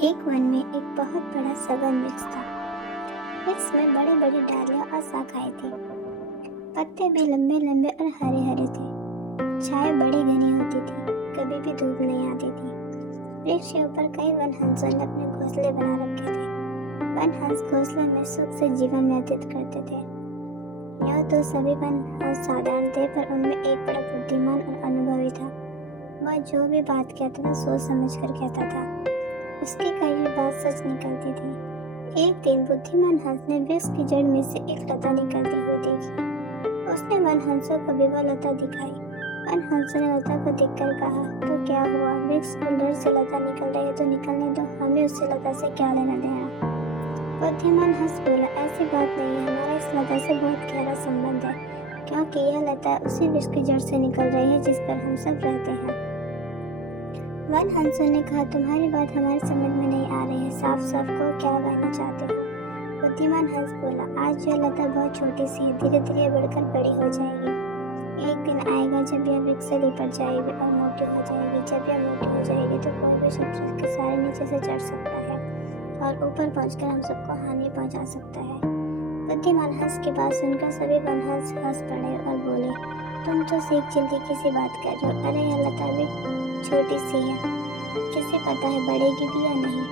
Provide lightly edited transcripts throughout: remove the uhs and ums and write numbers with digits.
एक वन में एक बहुत बड़ा सघन वृक्ष था। वृक्ष में बड़े बड़े डालियां और शाखाएं थी। पत्ते भी लंबे लंबे और हरे हरे थे। छाया बड़ी घनी होती थी, कभी भी धूप नहीं आती थी। वृक्ष के ऊपर कई वन हंसों ने अपने घोंसले बना रखे थे। वन हंस घोंसले में सुख से जीवन व्यतीत करते थे। यूं तो सभी वन हंस साधारण थे, पर उनमें एक बड़ा बुद्धिमान और अनुभवी था। वह जो भी बात कहता था सोच समझ कर कहता था। उसकी कही बात सच निकलती थी। एक दिन बुद्धिमान हंस ने वृक्ष की जड़ में से एक लता निकलती हुई देखी। उसने वन हंसों को भी वह लता दिखाई। वन हंसों ने लता को देखकर कहा, तो क्या हुआ, वृक्ष की जड़ से लता निकल रही है तो निकलने दो, हमें उससे लता से क्या लेना देना। बुद्धिमान हंस बोला, ऐसी बात नहीं है, हमारा इस लता से बहुत गहरा संबंध है, क्योंकि यह लता उसी वृक्ष की जड़ से निकल रही है जिस पर हम सब रहते हैं। वन हंसों ने कहा, तुम्हारी बात हमारे समझ में नहीं आ रही है, साफ साफ को क्या कहना चाहते हो। बुद्धिमान हंस बोला, आज यह लता बहुत छोटी सी है, धीरे धीरे बढ़कर बड़ी हो जाएगी। एक दिन आएगा जब यह वृक्ष से लिपट जाएगी और मोटी हो जाएगी। जब यह मोटी हो जाएगी तो कोई भी शत्रु के सारे नीचे से चढ़ सकता है और ऊपर पहुंचकर हम सबको हानि पहुंचा सकता है। बुद्धिमान हंस की बात सुनकर सभी वन हंस हंस पड़े और बोले, तुम तो सीख जल्दी किसी बात कर रहे हो, अरे यह लता भी छोटी सी है, किसे पता है बढ़ेगी भी या नहीं।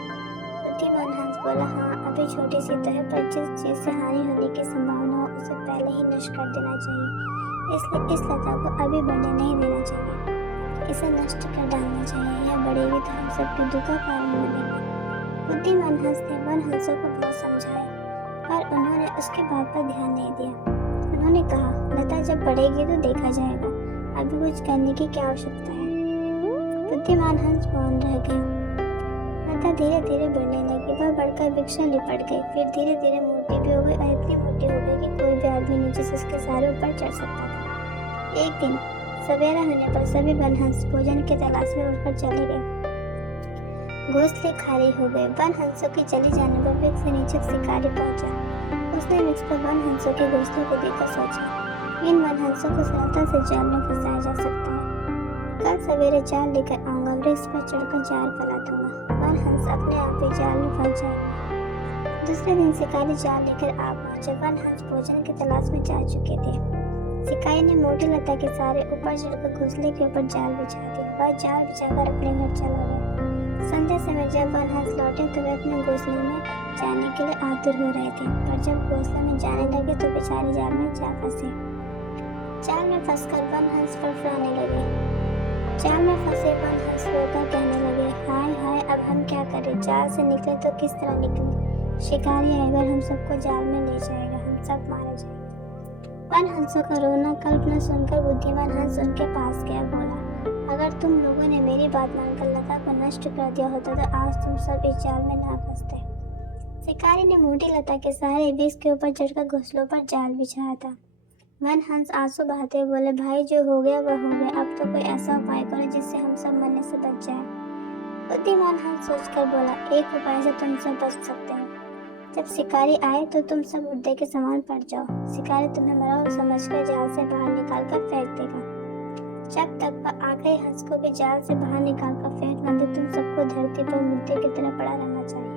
बुद्धिमान हंस बोला, हाँ अभी छोटी सी तो है, पर जिस चीज से हानि होने की संभावना हो उसे पहले ही नष्ट कर देना चाहिए। इसलिए इस लता को अभी बढ़ने नहीं देना चाहिए, इसे नष्ट कर डालना चाहिए। यह बढ़ेगी तो हम सबके दुख का कारण बनेगी। बुद्धिमान हंस ने वन हंसों को बहुत समझाया, पर उन्होंने उसके बात पर ध्यान नहीं दिया। उन्होंने कहा, लता जब बढ़ेगी तो देखा जाएगा, अभी कुछ करने की क्या आवश्यकता है। बुद्धिमान हंस मौन रह गया। लता धीरे धीरे बढ़ने लगी, वह बढ़कर वृक्ष से लिपट गई, फिर धीरे धीरे मोटी भी हो गई और इतनी मोटी हो गई कि कोई भी आदमी नीचे से उसके सारे ऊपर चढ़ सकता था। एक दिन सवेरा होने पर सभी वन हंस भोजन की तलाश में उड़कर चले गए। घोंसले खाली हो गए। वन हंसों की चले जाने पर वृक्ष से नीचे शिकारी पहुंचा। उसने वृक्ष पर वन हंसों के घोंसले को देखकर सोचा, इन वन हंसों को सरलता से जाल में फंसाया जा सकता है। कल सवेरे जाल लेकर आऊंगा, वृक्ष पर चढ़कर जाल फैला दूंगा, वन हंस अपने आप ही जाल में फंस जाएंगे। दूसरे दिन शिकारी जाल लेकर आ पहुंचे। वन हंस भोजन की तलाश में जा चुके थे। शिकारी ने मोटी लता के सारे ऊपर चढ़कर घोंसले के ऊपर जाल बिछा दिया। वह जाल बिछाकर अपने घर चला गया। संध्या समय जब वन हंस लौटे तो वे अपने घोंसले में जाने के लिए आतुर हो रहे थे, पर जब घोंसले में जाने लगे तो बेचारे जाल में जा फंसे। जाल में फंसकर वन हंस फड़फड़ाने लगे। जाल में फंसे वन हंस रोकर कहने लगे, हाय हाय, अब हम क्या करें, जाल से निकले तो किस तरह निकले, शिकारी आएगा हम सबको जाल में ले जाएगा, हम सब मारे जाएंगे। वन हंसों का रोना कल्पना सुनकर बुद्धिमान हंस उनके पास गया, बोला, अगर तुम लोगों ने मेरी बात मानकर लता को नष्ट कर दिया होता तो आज तुम सब इस जाल में ना फंसते। शिकारी ने मोटी लता के सहारे वृक्ष के ऊपर चढ़कर घोंसलों पर जाल बिछाया था। वन हंस आंसू बहाते बोले, भाई जो हो गया वह हो गया, अब तो कोई ऐसा उपाय करो जिससे हम सब मरने से बच जाए। बुद्धिमान हंस सोचकर बोला, एक उपाय से तुम सब बच सकते हो। जब शिकारी आए तो तुम सब मुर्दे के समान पड़ जाओ। शिकारी तुम्हें मरा समझकर जाल से बाहर निकाल कर फेंक देगा। जब तक वह आखिरी हंस को भी जाल से बाहर निकाल कर फेंक न दे, तुम सबको धरती पर मुर्दे की तरह पड़ा रहना चाहिए।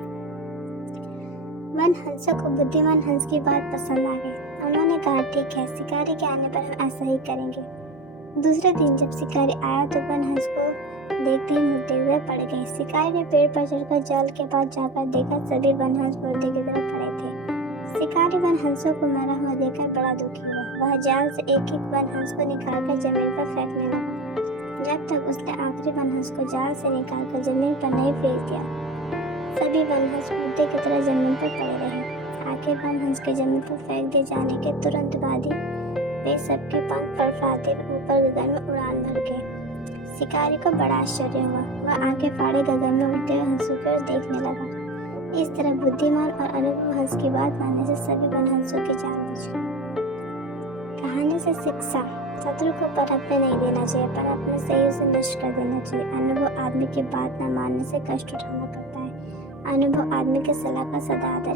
वन हंसों को बुद्धिमान हंस की बात पसंद आ गई। उन्होंने कहा, ठीक है, शिकारी के आने पर हम ऐसा ही करेंगे। दूसरे दिन जब शिकारी आया तो वन हंस को देखते ही मुर्दे हुए पड़ गए। शिकारी ने पेड़ पर चढ़कर जाल के पास जाकर देखा, सभी वन हंस मुर्दे की तरह पड़े थे। शिकारी वन हंसों को मरा हुआ देखकर बड़ा दुखी हुआ। वह जाल से एक एक वन हंस को निकालकर जमीन पर फेंकने लगा। जब तक उसने आखिरी वन हंस को जाल से निकालकर जमीन पर नहीं फेंक दिया, सभी वन हंस मुर्दे की तरह जमीन पर पड़े रहे। आखिर वन हंस के जमीन पर फेंक दिए जाने के तुरंत बाद ही वे सबके पंख फड़फड़ाते ऊपर गगन में उड़ान भर गए। शिकारी को बड़ा आश्चर्य हुआ। वह आंखें फाड़े गगन में उड़ते हुए हंसों की ओर देखने लगा। इस तरह बुद्धिमान और अनुभवी हंस की बात मानने से सभी वन हंसों की जान बच गई। कहानी से शिक्षा, शत्रु को पनपने नहीं देना चाहिए, पर अपने सही उसे नष्ट कर देना चाहिए। अनुभव आदमी की बात न मानने से कष्ट उठाना पड़ता है। अनुभव आदमी की सलाह का सदा आदर